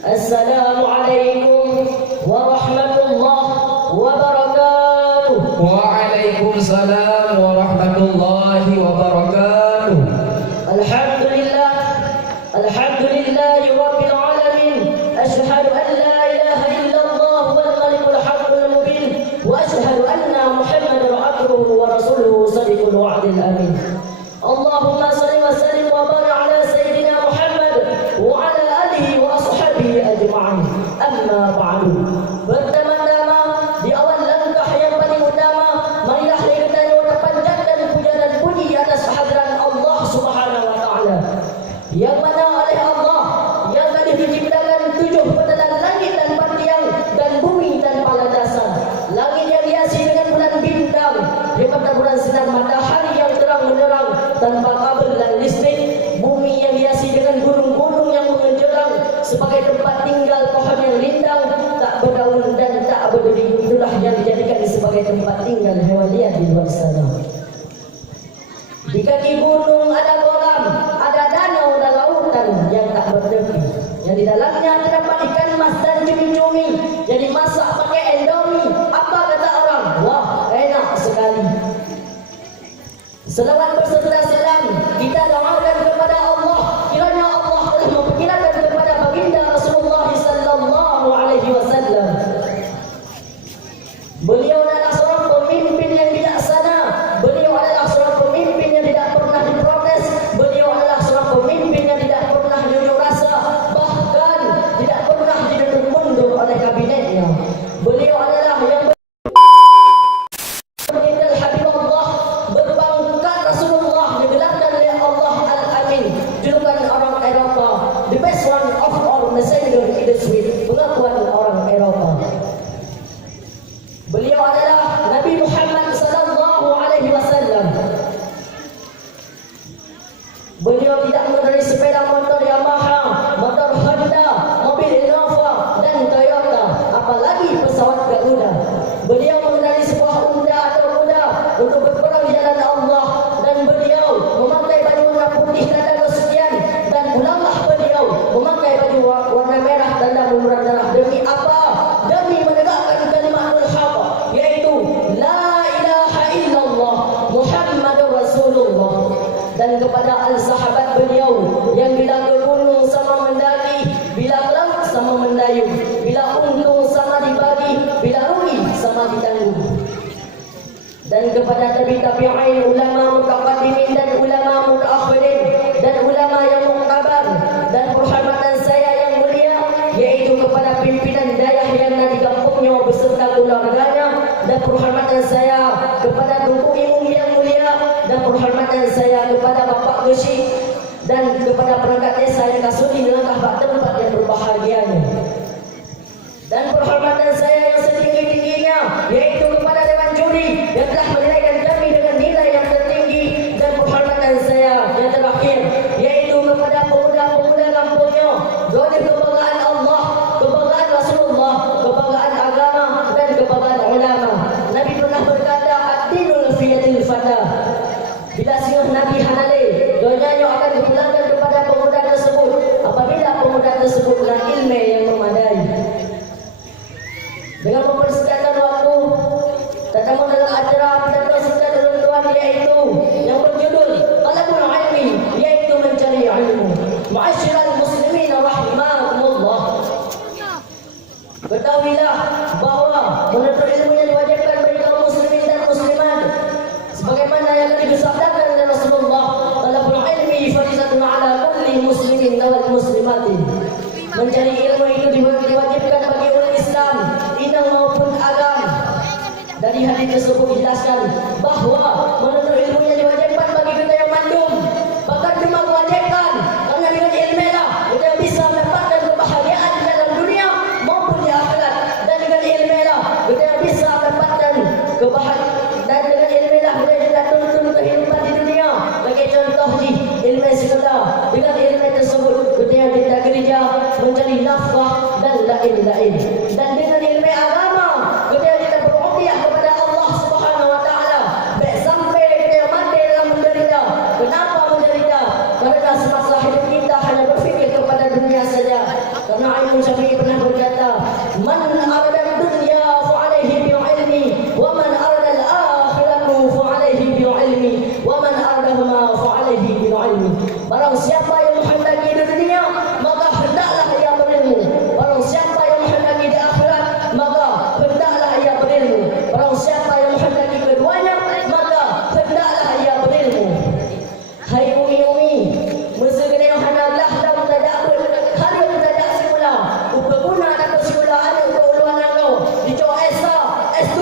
Assalamualaikum warahmatullahi wabarakatuh. Waalaikumsalam warahmatullahi wabarakatuh. Alhamdulillah, alhamdulillahi rabbil alamin. Asyhadu an la ilaha illallah wal malikul haqqul mubin wa asyhadu anna Muhammadar abduhu wa rasuluhu shadiqul wa'dil amin. Allahumma shalli wa sallim wa barik ala sayyidina Muhammad wa ala alihi wa ashabihi ajma'in. Amma ba'du. Pertama-tama di awal langkah yang paling utama, marilah kita panjatkan puja dan puji atas hadirat Allah Subhanahu wa taala. Yang mana oleh Allah yang telah diciptakan 7 petelan langit tanpa tiang dan bumi tanpa landasan. Langit yang dihiasi dengan bulan bintang, di mata bulan sinar matahari yang terang menerang tanpa kabel dan listrik. Bumi yang dihiasi dengan gunung-gunung yang menjelang sebagai tempat tinggal pohon yang rindang, tak berdaun dan tak berduri. Itulah yang dijadikan sebagai tempat tinggal hewan liar di luar sana. Di kaki gunung ada kolam, ada danau dan lautan yang tak bertepi, yang di dalamnya terdapat ikan mas dan cumi-cumi yang dimasak pakai endomi. Apa kata orang? Wah, enak sekali. Selawat berserta salam kita doakan kepada Allah, kiranya Allah telah memperkirakan kepada baginda Rasulullah sallallahu alaihi wasallam. Beliau adalah seorang pemimpin yang bijaksana. Beliau adalah seorang pemimpin yang tidak pernah diprotes. Beliau adalah seorang pemimpin yang tidak pernah diunjuk rasa, bahkan tidak pernah dituntut mundur oleh kabinetnya. Beliau adalah yang meninggal Habibullah, berbangkat Rasulullah, digelarkan oleh Allah Al-Amin, julukan orang Eropa, the best one of all messenger in the suite, pengakuan orang Eropa. Beliau adalah Nabi Muhammad sallallahu alaihi wasallam. Beliau tidak mengendarai sepeda motor Yamaha, motor Honda, mobil Innova dan Toyota, apalagi pesawat Garuda. Beliau mengendarai sebuah unta atau kuda untuk berperang di jalan Allah, dan beliau memakai baju warna putih tanda kesucian, dan ulanglah beliau memakai baju warna merah tanda murah darah. Demi apa? Demi menegakkan kalimatul haq, yaitu la ilaha illallah Muhammadur Rasulullah. Dan kepada al-sahabat beliau yang bila ke gunung sama mendaki, bila ke laut sama mendayung, bila untung sama dibagi, bila rugi sama ditanggung. Dan kepada tabi'in, ulama mutaqaddimin dan ulama mutaakhirin dan ulama yang muktabar, dan penghormatan saya yang mulia yaitu kepada pimpinan daerah yang ada di kampungnya beserta keluarganya, dan penghormatan saya kepada Tunku Imam yang mulia, dan penghormatan saya kepada Bapak Gesyik dan kepada perangkat desa yang kasudi melangkah bak tempat yang berbahagianya. Dan penghormatan saya yang setinggi-tingginya yaitu kepada Dewan Juri yang telah menilaikan kami dengan nilai yang tertinggi, dan penghormatan saya yang terakhir yaitu kepada pemuda-pemuda kampungnya, oleh kebanggaan Allah, kebanggaan Rasulullah, kebanggaan agama dan kebanggaan ulama. Nabi pernah berkata, ad-dinul fiyatil fata. Bila singgah Nabi halale, donyanya akan dipulangkan kepada pemuda tersebut apabila pemuda tersebut dengan ilmu yang memadai. Dengan mempersingkatkan waktu, terutama dalam acara pidato singkat runtuhan yaitu yang berjudul Talabul Ilmi, yaitu mencari ilmu. Ma'asyiral muslimin rahimakumullah. Ketahuilah bahawa menuntut ilmu yang diwajibkan bagi kaum muslimin dan muslimat, sebagaimana yang disabdakan oleh Rasulullah, talabul ilmi fardhatun ala kulli muslimin wal muslimatin. Mencari ilmu itu diwajibkan bagi umat Islam, Inang maupun agama. Dari hadis tersebut dijelaskan bahawa menuntut ilmu yang diwajibkan bagi kita yang mandum, bahkan cuma diwajibkan karena dengan ilmu lah kita bisa mendapatkan kebahagiaan di dalam dunia maupun di akhirat. Dan dengan ilmu lah kita bisa mendapatkan kebahagiaan, dan dengan ilmu lah kita tuntun kehidupan di dunia. Bagi contoh ni ilmu sekolah, dengan ilmu tersebut kita tidak gereja mencari nafkah dan lain-lain. Dan dengan ilmu agama kita tidak berupiah kepada Allah Subhanahu wa taala, baik sampai kita mati dalam menderita. Kenapa menderita? Karena semasa hidup kita hanya berfikir kepada dunia saja. Karena ilmu Imam Syafi'i pernah berkata, "Man arada dunya fa alaihi bil ilmi, wa man arada al-akhiratu fa alaihi bil ilmi, wa man aradahuma fa alaihi bil ilmi." Barang siapa yang menghendaki di dunia, maka hendaklah ia berilmu. Barang siapa yang menghendaki di akhirat, maka hendaklah ia berilmu. Barang siapa yang menghendaki keduanya, maka hendaklah ia berilmu. Hai umi-umi, masa kena yang hanablah dah tak apa. Hari tak ada sekolah. Berguna nak sekolah ada untuk uluan kau. Dicok S1, S2,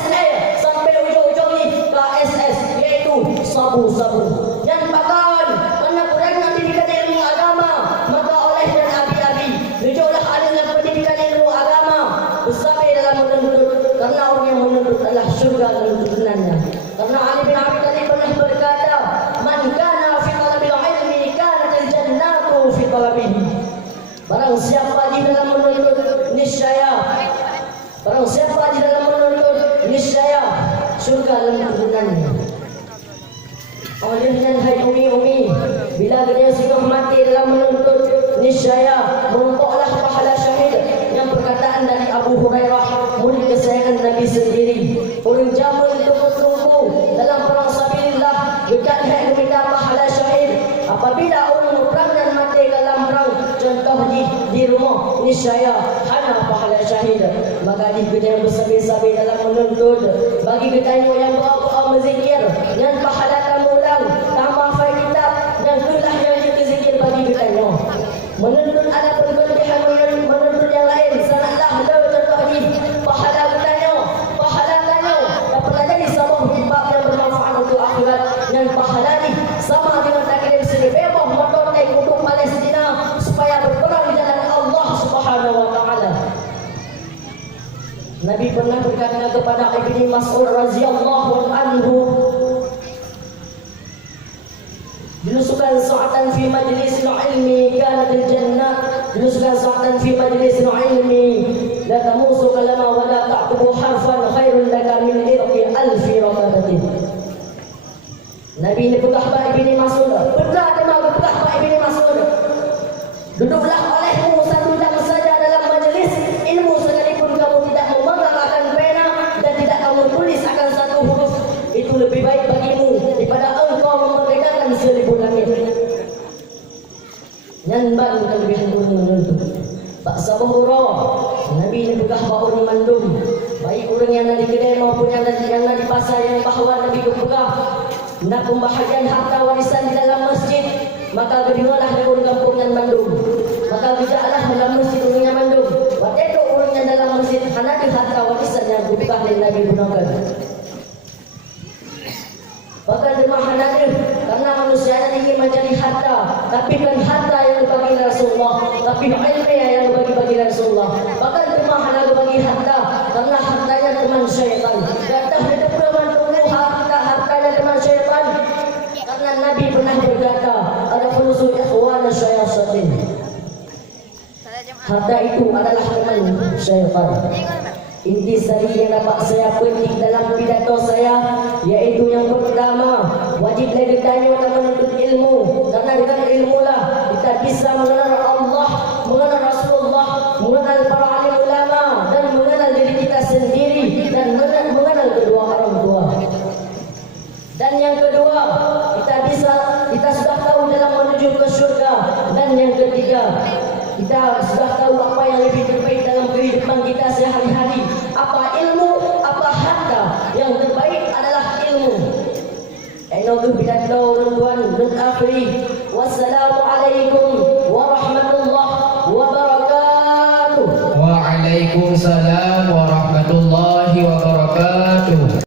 SA sampai ujung-ujung ni ke SS, iaitu sabu-sabu. Yang bahkan kerana kurang pendidikan ilmu agama, maka oleh dan abi-abi dicoklah ada dengan pendidikan ilmu agama bersabar dalam menuntut, karena orang yang menuntut adalah syurga dan tuntunannya. Karena Ali bin Abi Thalib pernah berkata, "Man kana fi talabil ilmi kanatil jannatu fi talabihi." Barang siapa di dalam menuntut niscaya, barang siapa di dalam menuntut niscaya syurga dalam tuntunannya. Oleh dan hai umi-umi, bila kalian sudah mati dalam menuntut niscaya menumpuklah pahala syahid. Yang perkataan dari Abu Hurairah, murid kesayangan Nabi sendiri, orang jamal tunggu-tunggu dalam perang sabilillah dekat hak meminta pahala syahid. Apabila orang berperang dan mati dalam perang, contoh di rumah, niscaya hana pahala syahid. Maka kita yang bersabar-sabar dalam menuntut, bagi kita yang berapa berzikir, yang pahala tamulang, tambah hafal kitab, dan itulah yang kita zikir bagi kita. Menuntut ada perbedaan menuntut yang lain, sangatlah ada contoh ni pahala kita, pahala tanya dapat jadi sebuah hikmah yang bermanfaat untuk akhirat. Dan pahala ni sama dengan takdir sini bebas motor naik untuk Palestina supaya berperang di jalan Allah Subhanahu wa taala. Nabi pernah berkata kepada Ibnu Mas'ud radhiyallahu anhu, "Dilusukan sa'atan fi majlisil ilmi kanatil jannah, dilusukan sa'atan fi majlisil ilmi la tamusu kalama wa la ta'tubu harfan khairun laka min irqi alfi ramadatin." Nabi ini pegah Pak Ibnu Mas'ud. Benar memang pegah Pak Ibnu Mas'ud. Duduklah olehmu satu jam saja dalam majlis ilmu, sekalipun kamu tidak memegang akan pena dan tidak kamu tulis akan satu huruf, itu lebih baik bagimu daripada engkau memerdekakan seribu langit. Nyanban kelebihan guru menuntut. Pak Sabuhura, Nabi ini pegah baur mandum. Baik orang yang ada di kedai maupun yang ada di pasar, yang bahawa Nabi pegah nak pembahagian harta warisan di dalam masjid, maka berimalah dari orang kampung yang mandum. Maka bijaklah dalam masjid orang yang mandum. Waktu itu orang yang dalam masjid hanya di harta warisan yang dipegah oleh Nabi gunakan. Bahkan demah hanadir, karena manusia ingin mencari harta, tapi kan harta yang dibagi Rasulullah, tapi ilmu yang dibagi Rasulullah. Bahkan demah hanadir bagi harta, karena hartanya teman syaitan. Datang hidup teman tunggu hartanya teman syaitan. Karena Nabi pernah berkata, ada furusul ikhwan syaitan. Harta itu adalah teman syaitan. Inti sari yang dapat saya petik dalam pidato saya, yaitu yang pertama, wajiblah kita menuntut ilmu, karena dengan ilmu lah kita bisa mengenal Allah, mengenal Rasulullah, mengenal para alim ulama, dan mengenal diri kita sendiri, dan mengenal kedua orang tua. Dan yang kedua, kita sudah tahu dalam menuju ke syurga. Dan yang ketiga, kita sudah tahu apa yang lebih terbaik dalam kehidupan kita sehari-hari. Apa ilmu, apa harta. Yang terbaik adalah ilmu. Ainaku bidatau tuan dan akhiri. Wassalamualaikum warahmatullahi wabarakatuh. Waalaikumsalam warahmatullahi wabarakatuh.